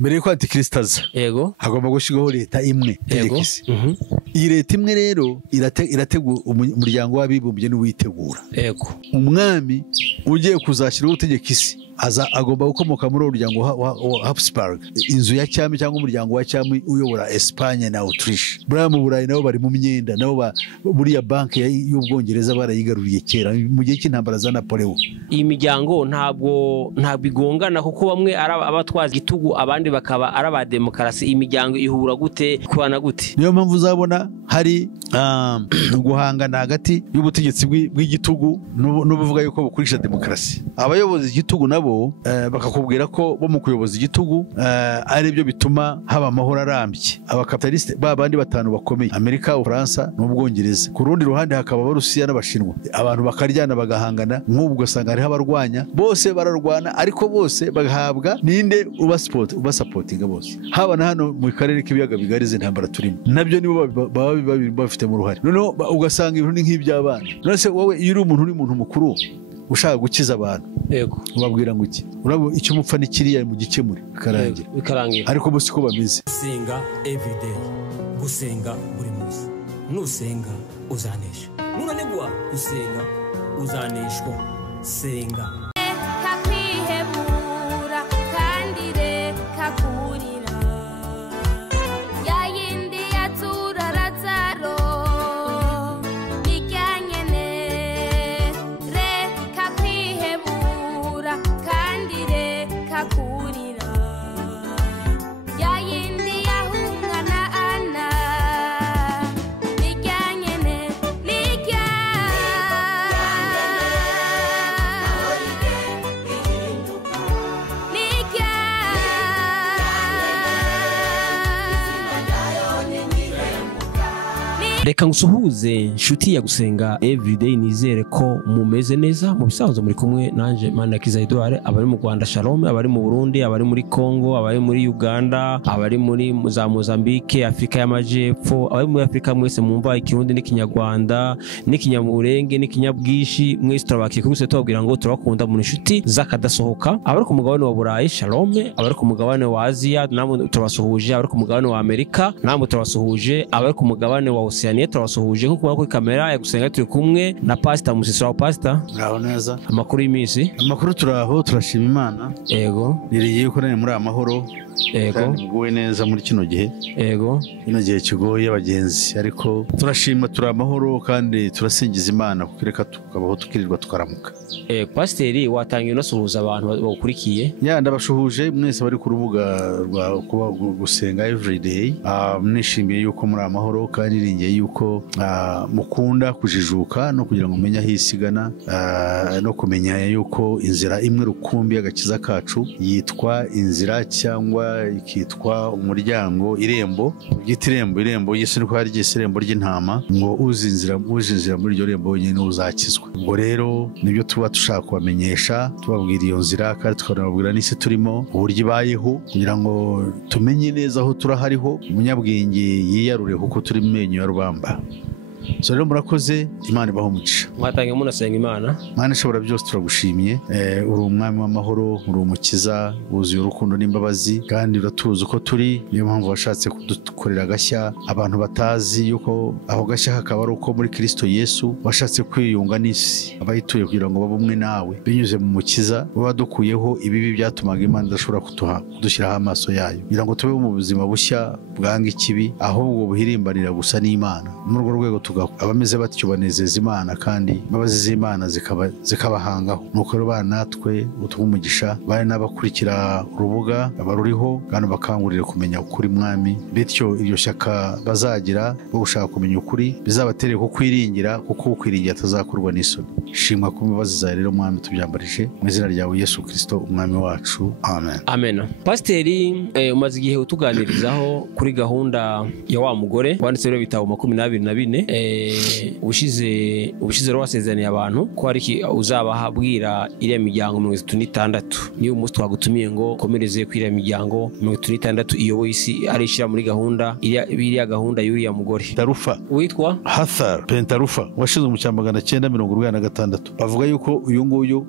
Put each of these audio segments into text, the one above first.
mbere yuko Antikristo aza yego hagomba gushyirwaho leta imwe tegekisi iyi leta imwe rero irategura umuryango w'abibumbye n'uwitegura yego umwami ugiye kuzashyiraho utegekisi agomba gukomoka muri uryango wa Habsburg inzu ya cyami cyangwa umuryango wa cyami uyobora Espagne na Autriche buriya mu Burayi nabo bari mu myenda nabo buriya banki y'Ubwongereza barayigaruriye kera mu gihe cy'intambara za Napoleon. Iyi miryango ntabwo igongana kuko bamwe abatwaza igitugu abandi bakaba ari aba demokarasi. Imiryango ihura gute kubana gute? Niyo mpamvu uzabona hari guhangana hagati y'ubutegetsi bw'igitugu n'ubuvuga yuko bukurisha demokarasi. Abayobozi igitugu nabo bakakubwira ko bo mu kuyoboza igitugu ari byo bituma haba amahoro arambye. Abakapitaliste babandi batanu bakomeye Amerika, Ufaransa n'Ubwongereza. Ku rundi ruhande hakaba Abarusiya n'Abashinwa. Abantu bakaryana bagahangana nk'ubwo ugasanga hariho abarwanya bose bararwana ariko bose bagahabwa ninde ubasapotinga bose. Haba na hano mu karere k'ibiyaga bigari z'intambara turimo nabyo nibo baba bafite mu ruhare. Noneho ugasanga ibintu ni nk'iby'abana. None se wowe iyo uri umuntu mukuru ushaka gukiza abantu yego ubabwira ngo iki urabo icyo mupfa ni kiriya mu gikemure bikarangira ariko bose ko bameze. Gusenga everyday, gusenga buri munsi. Nusenga uzanesha, nunanigwa gusenga uzaneshwa. Senga kakwihebura kandi reka kurira yayindi yatura Lazaro bijyanyene reka kwihebura kandi reka kurira yayindi yahungana Ana bijyanyene nijya Reka ngusuhuze nshuti ya Gusenga everyday, nizere ko mumeze neza. Mu bisanzwe muri kumwe nanje Manirakiza Edouard, abari mu Rwanda Shalom, abari mu Burundi, abari muri Congo, abari muri Uganda, abari muri za Mozambique, Afrika y'Amajepfo, abari muri Afrika mwese mumva ikirundi n'ikinyarwanda n'ikinyamurenge n'ikinyabwishi, mwese turabakiye kuri tubabwira ngo turabakunda mu nshuti zakadasohoka. Abari ku mugabane wa Burayi Shalom, abari ku mugabane wa Asia namwe turabasuhuje, abari ku mugabane wa Amerika namwe turabasuhuje, abari ku mugabane wa Oceania turabasuhuje. Nkuko kubona kuri kamera ya Gusenga turi kumwe na Pastor Musisiraho. Pastor ngaho neza, amakuru y'imisi? Amakuru turaho turashima Imana. Yego niriye ko nari muri amahoro. Yego muguwe neza muri kino gihe. Yego kino gihe kigoye abagenzi ariko turashima turi amahoro kandi turasingiza Imana kuko reka tukabaho tukirirwa tukaramuka. Pasiteri watangiye no suhuza abantu bakurikiye? Ndabashuhuje mwese bari ku rubuga rwa Gusenga everyday. Nishimiye yuko muri amahoro kandi niringiye yuko mukunda kujijuka no kugira ngo umenye aho isigana no kumenya yuko inzira imwe rukumbi y'agakiza kacu yitwa inzira cyangwa ikitwa umuryango, irembo. Byita irembo Yesu niko hari irembo ry'intama ngo uzinzira muri iryo rembo nyine uzakizwa. Ubwo rero nibyo tuba dushaka kubamenyesha, tubabwira iyo nzira kandi tukanababwira n'isi turimo uburyo ibayeho kugira ngo tumenye neza aho turahariho, umunyabwenge yiyarure kuko turi mu menyo ya rubamba. So rero murakoze, Imana ibaho umugisha. Mwatangiye munasenga Imana. Mana ishobora byose turagushimiye, uri umwami w'amahoro, uri umukiza wuzuye urukundo n'imbabazi kandi uratuzi uko turi. Niyo mpamvu washatse kudukorera agashya abantu batazi yuko aho gashya hakaba ari uko muri Kristo Yesu washatse kwiyunga n'isi abayituye kugira ngo babe umwe nawe binyuze mu mukiza wadukuyeho ibibi byatumaga Imana idashobora kudushyiraho amaso yayo kugira ngo tube mu buzima bushya bwanga ikibi, ahubwo buhirimbanira gusa n'Imana. Muri urwo rwego abameze batyo banezeza Imana kandi imbabazi z'Imana zikabahangaho. Nuko rero bana natwe utuha umugisha, bari n'abakurikira urubuga abaruriho kandi bakangurira kumenya ukuri mwami, bityo iryo shyaka bazagira bo gushaka kumenya ukuri bizabatereye kukwiringira kuko ukwiringira atazakorwa n'isoni. Shimwa ku mbabazi zawe rero mwami tubyambarije mu izina ryawe Yesu Kristo umwami wacu, amen. Amen. Pasiteri umaze igihe utuganirizaho kuri gahunda ya wa mugore wanditse rero ibitabo 22 24 ubushize rero wasezeraniye abantu ko ari uzabahabwira iriya miryango 36 niyo umunsi twagutumiye ngo komereze kwiriya miryango 36 iyo isi arishira muri gahunda iriya gahunda y'uriya mugore Tarufa witwa Hathar Pentarufa washinzwe mu cyamagana 946 bavuga yuko uyu nguyu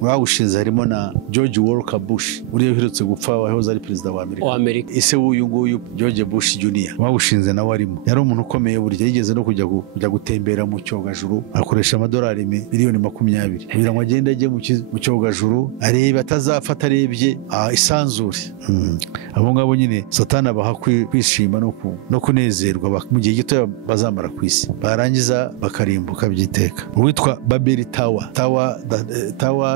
wawushinze harimo na George Walker Bush uriya uherutse gupfa wahoze ari perezida wa Amerika ise w'uyu nguyu George Bush Jr wawushinze nawe arimo yari umuntu ukomeye burya yigeze no kujya gutembera mu cyogajuru akoresha amadolari miliyoni 20 kugira ngo agende ajye mu cyogajuru arebe atazafata arebye isanzure abo ngabo nyine Satani abaha kwishima no kunezerwa mu gihe gito bazamara ku isi barangiza bakarimbuka byiteka uwitwa Babeli Tower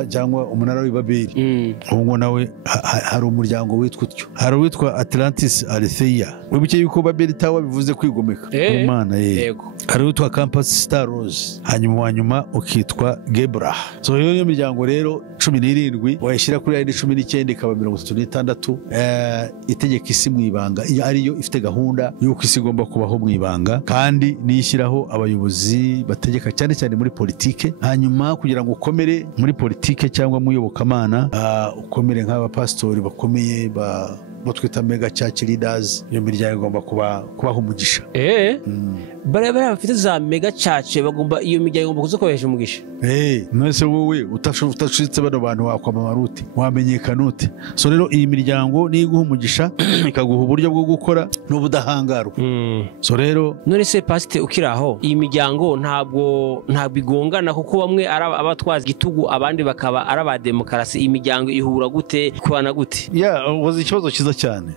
cyangwa umunara w'Ibabeli ubu nawe hari umuryango witwa utyo hari uwitwa Atlantis Althea wibuke yuko Babeli Tower bivuze kwigomeka ku Mana yego hari uwitwa Campus Star Rose hanyuma ukitwa Gebra so iyo miryango rero 17 wayishyira kuri 19 ikaba 36 itegeka isi mu ibanga ariyo ifite gahunda y'uko isi igomba kubaho mu ibanga kandi niyishyiraho abayobozi bategeka cyane cyane muri politike hanyuma kugira ngo ukomere muri politike cyangwa mu iyobokamana ukomere nk'abapastori bakomeye bo twita mega church leaders iyo miryango igomba kubaho umugisha bare bafite za mega church bagomba iyo miryango igomba kuzokoresha umugisha mwese wowe utashitse bano bantu wakwamama rute wamenyekana ute so rero iyi miryango niguha umugisha ikaguha uburyo bwo gukora n'ubudahangarwa so rero none se pasite ukiraho iyi miryango ntabwo igongana kuko bamwe abatwaza igitugu abandi bakaba araba demokarasi imiryango ihura gute kubana gute ubaza ikibazo kiza cyane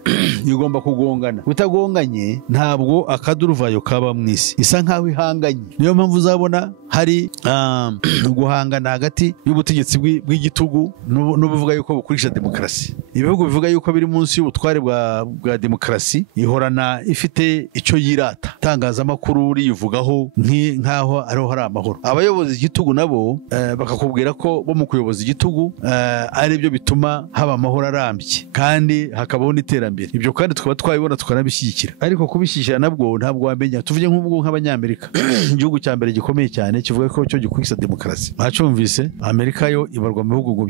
igomba kugongana utagonganye ntabwo akaduruvayo kaba mwisi isa nkaho ihanganye niyo mpamvu uzabona hari guhangana hagati y'ubutegetsi bw'igitugu n'ubuvuga yuko bukurisha demokarasi ibihugu bivuga yuko biri munsi y'ubutware bwa demokarasi ihorana ifite icyo yirata itangazamakuru rivugaho nkaho ariho hari amahoro abayobozi igitugu nabo bakakubwira ko bo mu kuyoboza igitugu ari byo bituma haba amahoro arambye kandi hakabaho n'iterambere ibyo kandi tukaba twabibona tukanabishyigikira ariko kubishyigikira nabwo ntabwo wamenya tuvuge nk'abanyamerika igihugu cya mbere gikomeye cyane kivuga ko cyo gikurikira demokarasi mwacumvise Amerika yo ibarwa mu bihugu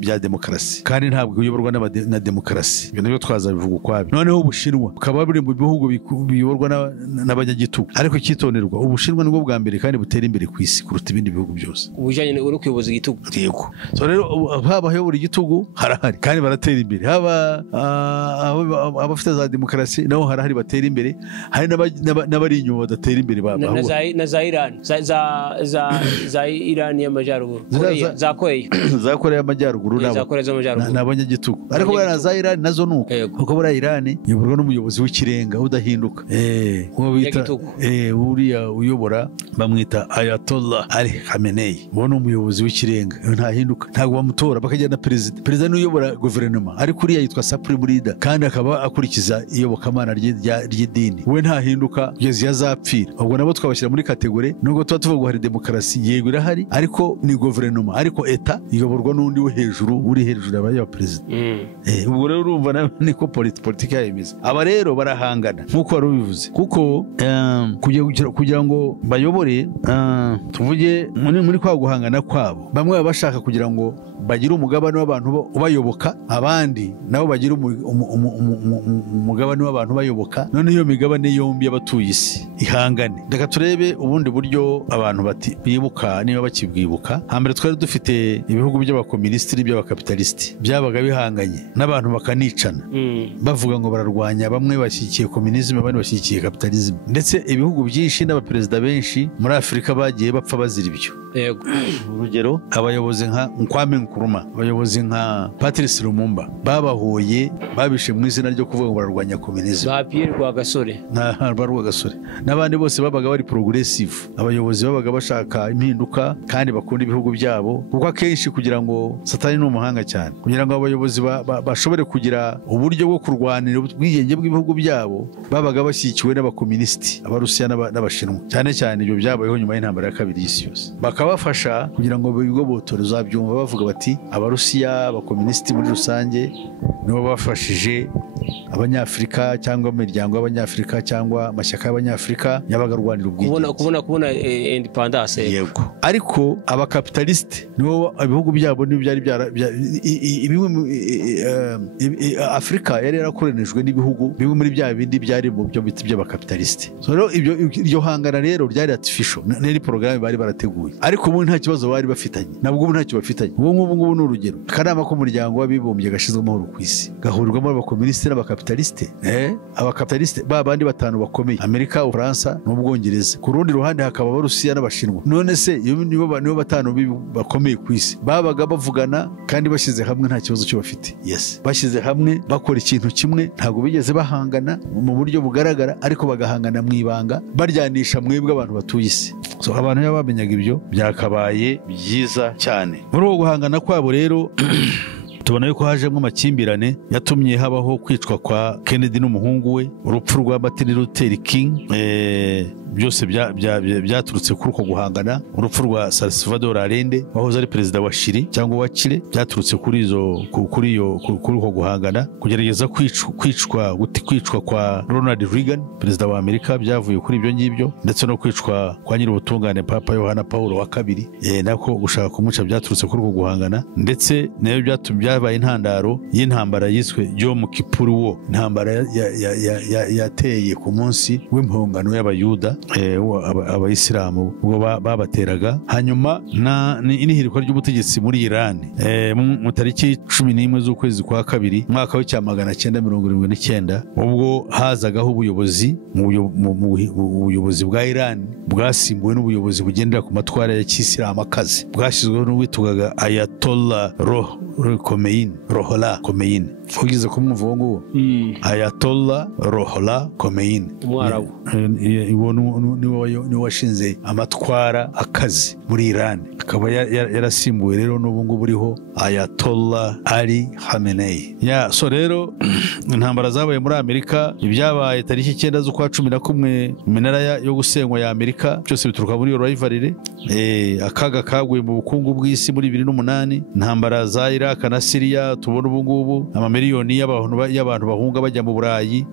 bya demokarasi kandi ntabwo iyoborwa na demokarasi ibyo nabyo twazabivuga ukwabyo noneho Ubushinwa bukaba buri mu bihugu biyoborwa n'abanyagitugu ariko cyitonderwa Ubushinwa nibwo bwa mbere kandi butera imbere ku isi kuruta ibindi bihugu byose ubujanye no kuyoboza igitugu yego so rero haba hayobora igitugu harahari kandi baratera imbere haba abafite za demokarasi nabo harahari batera imbere hari n'abari inyuma badatera imbere na za Iran za Iran y'amajyaruguru za Korea y'amajyaruguru n'abanyagitugu ariko bariya za Iran nazo nuko kuko bariya Iran iyoborwa n'umuyobozi w'ikirenga udahinduka uriya uyobora bamwita Ayatollah Ali Khamenei uwo ni umuyobozi w'ikirenga ntahinduka ntabwo bamutora bakajyana perezida n'uyobora guverinoma ariko uriya yitwa supreme leader kandi akaba akurikiza iyobokamana ry'idini we ntahinduka kugeza yazapfira ubwo nabo twabashyira muri kategori nubwo tuba tuvuga hari demokarasi yego irahari ariko ni guverinoma ariko eta iyoborwa n'undi we hejuru uri hejuru y'aba perezida ubwo rero urumva niko politiki yayemeza aba rero barahangana nk'uko wari ubivuze kuko kugira ngo bayobore tuvuge muri kwa guhangana kwabo bamwe baba bashaka kugira ngo bagire umugabane w'abantu ubayoboka abandi nabo bagire umugabane w'abantu bayoboka none iyo migabane yombi y'abatuye isi ihangane reka turebe ubundi buryo abantu bibuka niba bakibwibuka hambere twari dufite ibihugu by'abakomunisiti by'abakapitalisiti byabaga bihanganye n'abantu bakanicana bavuga ngo bararwanya bamwe bashyigikiye komunisme abandi bashyigikiye kapitalisme ndetse ibihugu byinshi n'abaperezida benshi muri Afurika bagiye bapfa bazira ibyo urugero abayobozi nka Kwame Nkrumah abayobozi nka Patrice Lumumba babahoye babishe mu izina ryo kuvuga ngo bararwanya komunisme ba Pierre Rwagasore n'abandi bose babaga bari progressive abayobozi babaga bashaka impinduka kandi bakunda ibihugu byabo kuko akenshi kugira ngo Satani ni umuhanga cyane kugira ngo abayobozi bashobore kugira uburyo bwo kurwanira ubwigenge bw'ibihugu byabo babaga bashyikiwe n'abakomunisiti Abarusiya n'Abashinwa cyane cyane ibyo byabayeho nyuma y'intambara ya kabiri y'isi yose bakabafasha kugira ngo bigobotore uzabyumva bavuga bati Abarusiya abakomunisiti muri rusange nibo bafashije abanyafurika cyangwa imiryango y'abanyafurika cyangwa amashyaka y'abanyafurika yabaga arwanira ubwigenge kubona independence. yego ariko abakapitalisite nibo ibihugu byabo byari Afurika yari yarakoronijwe n'ibihugu bimwe muri bya bindi byari mu byo biti by'abakapitalisite. Rero iryo hangana rero ryari artificial n'iri porogaramu bari barateguye, ariko ubu nta kibazo bari bafitanye, nabwo ubu ntacyo bafitanye. Ngubu ni urugero, akanama k'umuryango w'abibumbye gashinzwe amahoro ku isi gahurirwamo abakomunisite n'abakapitalisite. Abakapitalisite bandi batanu bakomeye, Amerika, Ubufaransa n'Ubwongereza. Ku rundi ruhande hakaba Abarusiya n'Abashinwa. None se nibo batanu bakomeye ku isi babaga bavugana kandi bashyize hamwe, nta kibazo cyo bafite. Yes, bashyize hamwe bakora ikintu kimwe, ntabwo bigeze bahangana mu buryo bugaragara, ariko bagahangana mu ibanga, baryanisha mwebwe abantu batuye isi. Abantu iyo bamenyaga ibyo byakabaye byiza cyane. Muri uwo guhangana kwabo rero tubona yuko hajemo amakimbirane yatumye habaho kwicwa kwa Kennedy n'umuhungu we, urupfu rwa Martin Luther King, byose byaturutse kuri uko guhangana. Urupfu rwa Salvador Allende wahoze ari perezida wa Chile cyangwa wa Chile byaturutse kuri uko guhangana. Kugerageza kwicwa kwa Ronald Reagan perezida wa Amerika byavuye kuri ibyo ngibyo, ndetse no kwicwa kwa nyir'ubutungane Papa Yohana Paul wa kabiri nako gushaka kumuca byaturutse kuri uko guhangana, ndetse nayo byabaye intandaro y'intambara yiswe Yom Kippur War, intambara yateye ku munsi w'impongano y'abayuda abayisilamu ubwo babateraga. Hanyuma n'ihirikwa ry'ubutegetsi muri Iran mu tariki 11 z'ukwezi kwa kabiri mwaka wa 1979, ubwo hazagaho ubuyobozi mu buyobozi bwa Iran bwasimbuwe n'ubuyobozi bugendera ku matwara ya kisilamakazi bwashyizweho n'uwitwaga Ayatollah Ruhollah Khomeini. Ugize kumwumva uwo nguwo Ayatollah Ruhollah Khomeini, umwarabu niwe washinze amatwara akazi muri Iran, akaba yarasimbuwe rero n'ubu ngubu uriho Ayatollah Ali Khamenei. So rero intambara zabaye muri Amerika, ibyabaye tariki 9 z'ukwa 11 iminara yo gusenywa ya Amerika, byose bituruka muri iyo rivalry. Akaga kaguye mu bukungu bw'isi muri 2008, intambara za Iraq na Syria tubona ubu ngubu, amamiliyoni y'abantu bahunga bajya mu Burayi,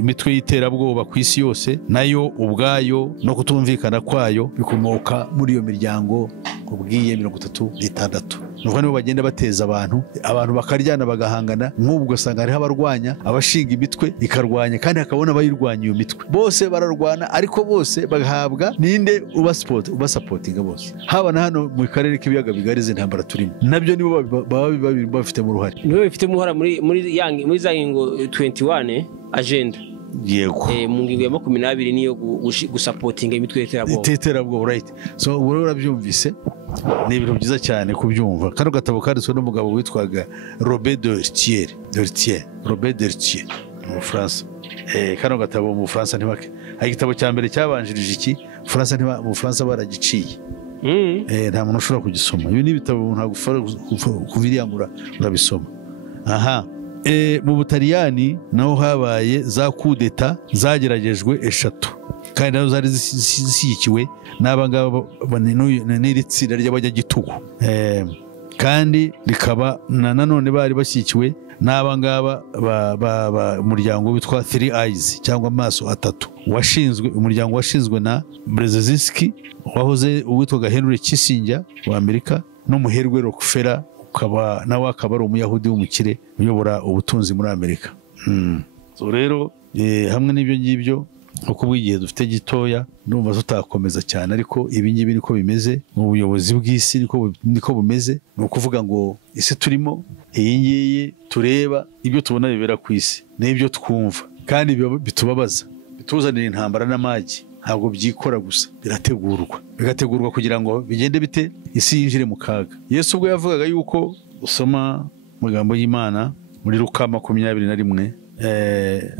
imitwe y'iterabwoba ku isi yose nayo ubwayo no kutumvikana kwayo bikomoka muri iyo miryango kubwiye 36. Nuko nibo bagenda bateza abantu bakaryana bagahangana. Nk'ubwo ugasanga hariho abarwanya, abashinga imitwe ikarwanya, kandi hakabona abayirwanya iyo mitwe, bose bararwana, ariko bose bagahabwa ninde ubasapotinga bose. Haba na hano mu karere k'ibiyaga bigari z'intambara turimo, nabyo nibo bafitemo uruhare, nibo bafitemo uruhare muri za ngingo 21 agenda. Yego, mu ngingo ya 20 niyo gusapotinga imitwe y'iterabwoba. Right. So ubu urabyumvise, ni ibintu byiza cyane kubyumva. Kano gatabo kanditswe n'umugabo witwaga Robert Deltier mu Bufaransa. Kano gatabo mu Bufaransa ntibake, igitabo cya mbere cyabanjirije iki mu Bufaransa baragiciye. Nta muntu ushobora kugisoma. Ibi ni ibitabo ntabwo kuviriyangura urabisoma. Aha. Mu Butaliyani naho habaye za kudeta zageragejwe 3, kandi nazo zari zishyigikiwe n'abangaba n'iri tsinda ry'abanyagitugu, kandi rikaba nanone bari bashyigikiwe n'abangaba umuryango witwa Three Eyes cyangwa amaso atatu, umuryango washinzwe na Brzezinski wahoze uwitwaga Henry Kissinger wa Amerika, n'umuherwe Rockefeller nawe akaba ari umuyahudi w'umukire uyobora ubutunzi muri Amerika. So rero hamwe n'ibyo ngibyo, uko bw'igihe dufite gitoya ndumva tutakomeza cyane, ariko ibi ngibi niko bimeze mu buyobozi bw'isi, niko bumeze. Ni ukuvuga ngo isi turimo iyi ngiyi tureba, ibyo tubona bibera ku isi n'ibyo twumva, kandi bitubabaza, bituzanira intambara n'amagi. Ntabwo byikora gusa, bigategurwa kugira ngo bigende bite, isi yinjire mu kaga. Yesu ubwo yavugaga yuko, usoma amagambo y'Imana muri Luka 21,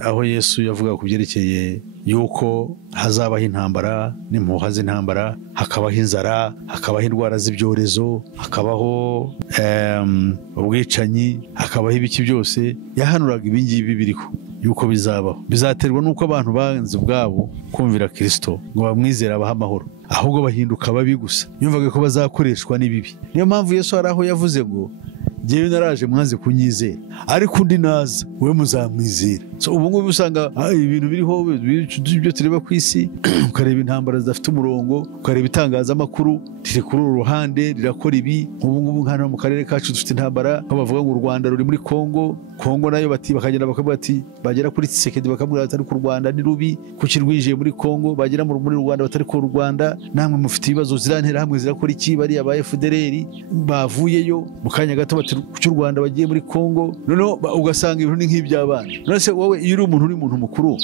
aho Yesu yavuga ku byerekeye yuko hazabaho intambara n'impuha z'intambara, hakabaho inzara, hakabaho indwara z'ibyorezo, hakabaho ubwicanyi, hakabaho ibiki byose. Yahanuraga ibi ngibi biriho yuko bizabaho. Bizaterwa nuko abantu banze ubwabo kumvira Kristo ngo bamwizera abaha amahoro, ahubwo bahinduka babi gusa, yumvaga ko bazakoreshwa n'ibibi. Niyo mpamvu Yesu hari aho yavuze ngo njyewe naraje mwanze kunyizera ariko undi naza we muzamwizera. So ubu ngubu usanga ibintu biriho byo tureba ku isi ukareba intambara zidafite umurongo, ukareba itangazamakuru riri kuri uru ruhande rirakora ibi. Ubu ngubu hano mu karere kacu dufite intambara, aho bavuga ngo u Rwanda ruri muri Kongo nayo bakagenda bakavuga ati bagera kuri Tshisekedi bakamubwira ati ariko u Rwanda ni rubi kuki rwinjiye muri Kongo, bagera muri Rwanda batari ko u Rwanda namwe mufite ibibazo, zirantera hamwe zirakora iki, bari aba FDLR bavuyeyo mu kanya gato bati kuki u Rwanda bagiye muri Kongo. Noneho ugasanga ibintu ni nk'iby'abana. None se wowe iyo uri umuntu mukuru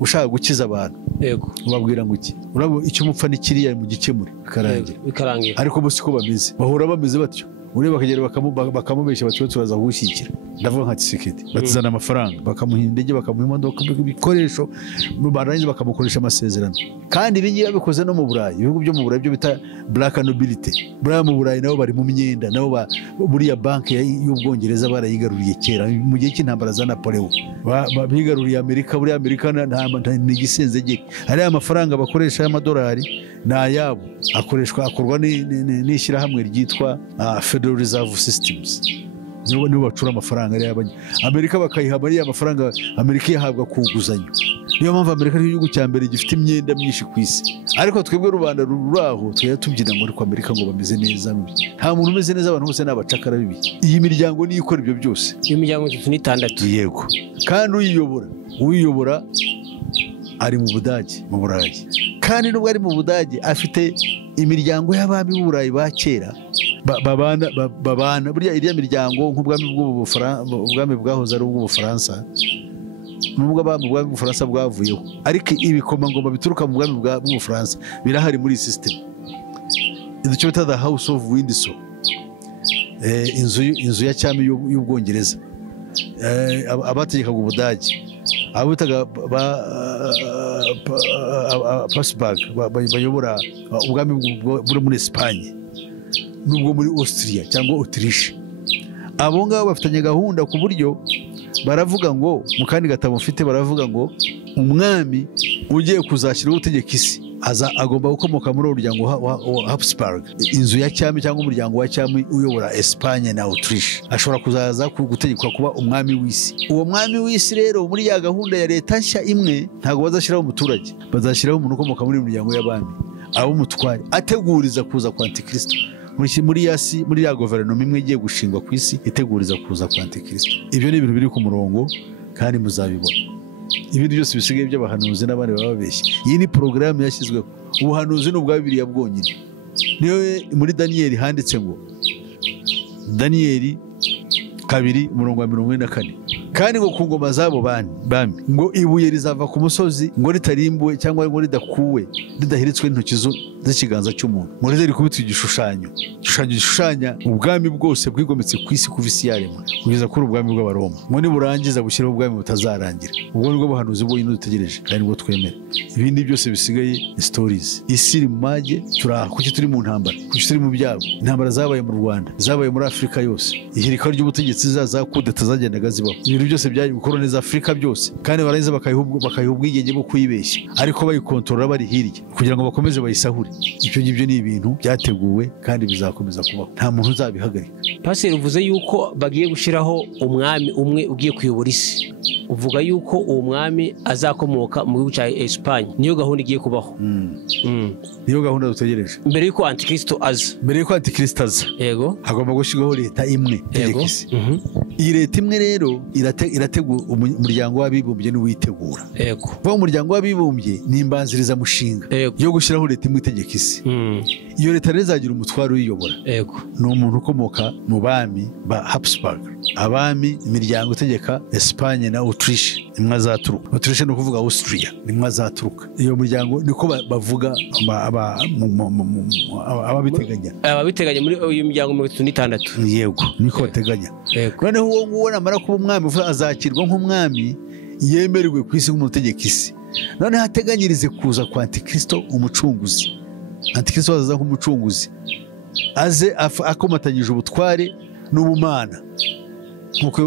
ushaka gukiza abantu, yego ubabwira ngo iki? Urabo icyo mupfa ni kiriya mu gikemure bikarangira. Ariko bo siko bameze, bahora bameze batyo. Ureba bakagera bakamubeshya bati turaza gushyikira. Ndavuga nka Tshisekedi batizana amafaranga, bakamuha indege, bakamuha imodoka, ibikoresho, barangiza bakamukoresha amasezerano. Kandi ibi ngibi babikoze no mu Burayi, ibihugu byo mu Burayi byo bita black nobility. Buriya mu Burayi nabo bari mu myenda, nabo buriya banki y'Ubwongereza barayigaruriye kera mu gihe cy'intambara za Napoleon. Bigaruriye Amerika, buriya Amerika ni igisenzegeri. Ariya amafaranga bakoresha y'amadolari ni ayabo, akorwa n'ishyirahamwe ryitwa Federal Reserve Systems. Nibo bacura amafaranga ari Amerika, bakayiha bariya amafaranga Amerika yahabwa ku nguzanyo. Niyo mpamvu Amerika ari igihugu cya mbere gifite imyenda myinshi ku isi. Ariko twebwe rubanda ruraho twaya tubyina ngo ariko Amerika ngo bameze neza. Nta muntu umeze neza, abantu bose n'abacakara bibi. Iyi miryango niyo ikora ibyo byose. Iyo miryango 36 yego. Kandi uyiyobora ari mu Budage, mu Burayi. Kandi nubwo ari mu Budage afite imiryango y'abami b'Uburayi ba kera babana buriya iriya miryango nk'ubwami bwahoze ari ubw'Ubufaransa, nubwo abami bw'Ubufaransa bwavuyeho, ariko ibikomangoma bituruka mu bwami bw'Ubufaransa birahari muri system. Icyo bita the House of Windsor, inzu ya cyami y'Ubwongereza, abategekaga Ubudage, abitaga Habsburg bayobora ubwami buri muri Espagne nubwo muri Austria cyangwa Autriche. Abo ngabo bafitanye gahunda ku buryo baravuga ngo mu kandi gatabo mfite baravuga ngo umwami ugiye kuzashyiraho utegeka isi agomba gukomoka muri uryango wa Habsburg, inzu ya cyami cyangwa umuryango wa cyami uyobora Espagne na Autriche. Ashobora kuzaza gutegekwa kuba umwami w'isi. Uwo mwami w'isi rero muri ya gahunda ya leta nshya imwe ntago bazashyiraho umuturage, bazashyiraho umuntu ukomoka muri miryango y'abami, abo mutware ateguriza kuza kwa Antikristo. Muri ya guverinoma imwe igiye gushingwa ku isi iteguriza kuza kwa Antikristo. Ibyo ni ibintu biri ku murongo kandi muzabibona. Ibindi byose bisigaye by'abahanuzi n'abandi bababeshya. Iyi ni porogaramu yashyizweho. Ubuhanuzi ni ubwa Bibiliya bwonyine. Niyo muri Daniyeli handitse ngo Daniyeli 2:44 kandi ngo ku ngoma zabo bami ngo ibuye rizava ku musozi ngo ritarimbuwe cyangwa ngo ridakuwe ridahiritswe n'intoki z'ikiganza cy'umuntu, ngo rize rikubitwa igishushanyo gishushanya ubwami bwose bwigometse ku isi kuva isi yaremwa kugeza kuri ubwami bw'Abaroma, ngo niburangiza gushyiraho ubwami butazarangira. Ubwo nibwo buhanuzi bwo dutegereje kandi nibwo twemera. Ibindi byose bisigaye stories. Isi iri mu mage, kuki turi mu ntambara, kuki turi mu byago. Intambara zabaye mu Rwanda, zabaye muri Afurika yose, ihirika ry'ubutegetsi za kudeta zagendaga zibaho. Ibintu byose byaje gukoloniza Afurika byose, kandi barangiza bakayiha ubwigenge bwo kuyibeshya, ariko bayikontorora bari hirya kugira ngo bakomeze bayisahure. Ibyo ngibyo ni ibintu byateguwe kandi bizakomeza kubaho, nta muntu uzabihagarika. Pastor uvuze yuko bagiye gushyiraho umwami umwe ugiye kuyobora isi, uvuga yuko uwo mwami azakomoka mu gihugu cya Espagne. Niyo gahunda igiye kubaho. Niyo gahunda dutegereje mbere yuko Antikristo aza. Yego, hagomba gushyirwaho leta imwe itegeka isi. Iyi leta imwe rero irategura umuryango w'abibumbye n'uwitegura. Yego, kuva umuryango w'abibumbye ni imbanziriza mushinga yo gushyiraho leta imwe itegeka isi. Iyo leta rero izagira umutwaro uyiyobora. Yego, ni umuntu ukomoka mu bami ba Habsburg. Abami imiryango itegeka Espagne na Autriche nimwe azaturuka. Autriche ni ukuvuga Austria, nimwe azaturuka. Iyo muryango niko bavuga ababiteganya muri uyu muryango 36. Yego, niko bateganya. Noneho uwo nguwo namara kuba umwami azakirwa nk'umwami yemerwe ku isi nk'umutegeka isi. Noneho hateganyirize kuza kwa Antikristo umucunguzi. Antikristo azaza nk'umucunguzi, aze akomatanyije ubutware n'ubumana nk'uko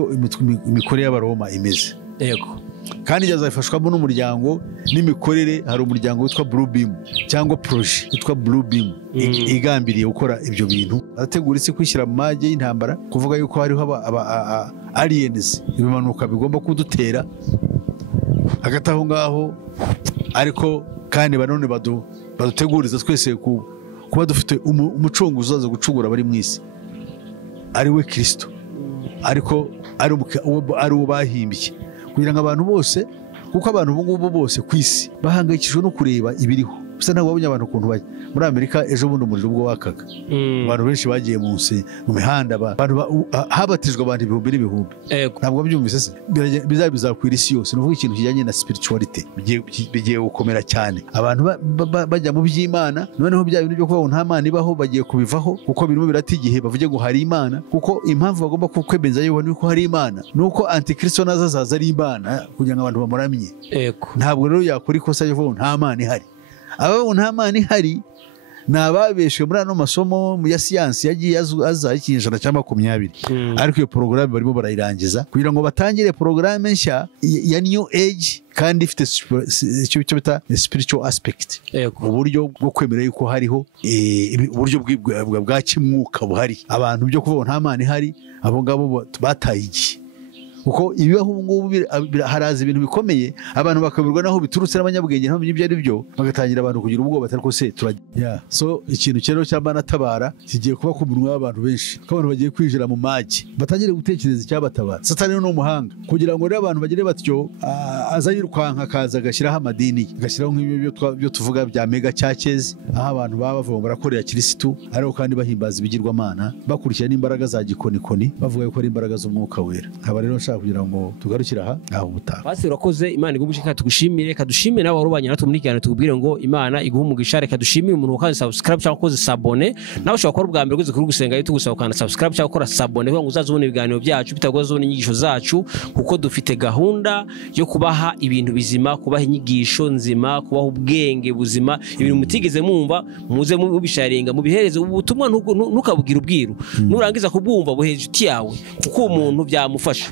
imikorere y'Abaroma imeze. Yego, kandi yazafashwamo n'umuryango n'imikorere. Hari umuryango witwa Blue Beam cyangwa projet witwa Blue Beam igambiriye gukora ibyo bintu, ategura isi kwishyira mu mage y'intambara, kuvuga yuko hariho aliens, ibimanuka bigomba kudutera hagati aho ngaho, ariko kandi banone baduteguriza twese kuba dufite umucunguzi uzaza gucungura abari mu isi, ari we Kristo, ariko ari uwo bahimbye kugira ngo abantu bose, kuko abantu ubu ngubu bose ku isi bahangayikishijwe no kureba ibiriho. Gusa ntabwo babonye abantu ukuntu bajya muri Amerika ejo bundi umuriro ubwo wakaga, abantu benshi bagiye mu mihanda, habatijwe abantu ibihumbi n'ibihumbi. Ntabwo babyumvise se? Bizakwira isi yose. Ni ukuvuga ikintu kijyanye na spirituality bigiye gukomera cyane, abantu bajya mu by'Imana. Noneho bya bintu byo kuvuga nta Mana ibaho bagiye kubivaho, kuko birimo birata igihe bavuge ngo hari Imana, kuko impamvu bagomba kwemeza yuko hari Imana nuko Antikristo nazo azaza ari Imana kugira ngo abantu bamuramye. Ntabwo rero yakora ikosa yo kuvuga nta Mana ihari. Abo nta Mana ihari ni ababeshwe muri ano masomo ya siyansi yagiye aza ikinyejana cya 20, ariko iyo porogaramu barimo barayirangiza kugira ngo batangire porogaramu nshya ya new age, kandi ifite icyo bita spiritual aspect, uburyo bwo kwemera yuko hariho uburyo bwa kimwuka buhari. Abantu byo kuvuga nta Mana ihari, abo ngabo bataye igihe, kuko ibibaho ubu ngubu haraza ibintu bikomeye, abantu bakaburwa naho biturutse n'abanyabwenge ntabwo ibyo ari byo, bagatangira abantu kugira ubwoba atari ko se turajya. So ikintu cyero cy'Imana tabara kigiye kuba ku munwa w'abantu benshi, ko abantu bagiye kwinjira mu magi, batangire gutekereza icyabatabara. Satani ni umuhanga kugira ngo rero abantu bagire batyo, aza yirukanka akaza agashyiraho amadini, agashyiraho nk'ibyo byo tuvuga bya mega churches, aho abantu baba bavuga barakorera Kristo, ariko kandi bahimbaza ibigirwamana, bakurikira n'imbaraga za gikonikoni, bavuga ko ari imbaraga z'umwuka wera. Aba rero kugira ngo tugarukira aha aho ubutaha. Pastor urakoze, Imana igumushye kandi tugushimire, kadushimire nawe warubanye natwe muri cyane, tugubwire ngo Imana iguha umugisha. Reka dushimire umuntu ukaze subscribe cyangwa ukoze sabone, nawe ushobora gukora ubwa mbere uguze kuri gusenga YouTube gusaba ukanda subscribe cyangwa ukora sabone, kugira ngo uzazubone ibiganiro byacu bitagoze n'inyigisho zacu, kuko dufite gahunda yo kubaha ibintu bizima, kubaha inyigisho nzima, kubaha ubwenge buzima, ibintu mutigeze mumva, muze mubisharinga, mubihereze ubutumwa, ntukabugira ubwiru, nurangiza kubwumva buheje uti yawe, kuko umuntu byamufasha.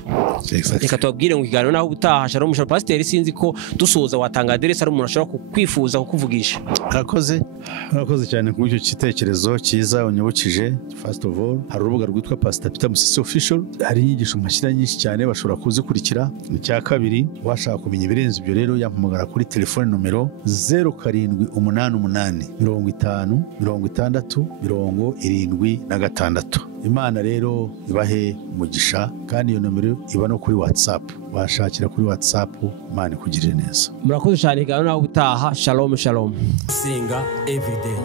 Reka tubabwire ngo ikiganiro naho ubutaha. Shalom Pastor, sinzi ko dusoza watanga adresse ari umuntu ashobora kukwifuza kukuvugisha. Urakoze cyane ku icyo gitekerezo cyiza unyibukije. First of all, hari urubuga rwitwa Pastor Peter Musisi Official, hari inyigisho mashyira nyinshi cyane bashobora kuzikurikira. Icya kabiri, washaka kumenya ibirenze ibyo rero yampamagara kuri telefone nomero 0788 50 60 76. Imana rero ibahe umugisha, kandi iyo nomero iba no kuri WhatsApp, washakira kuri WhatsApp. Imana ikugirire neza. Murakoze cyane, ikiganiro naho ubutaha. Shalom shalom. Gusenga everyday,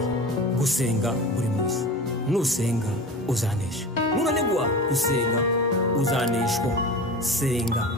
gusenga buri munsi. Nusenga uzanesha, nunanigwa gusenga uzaneshwa. Senga.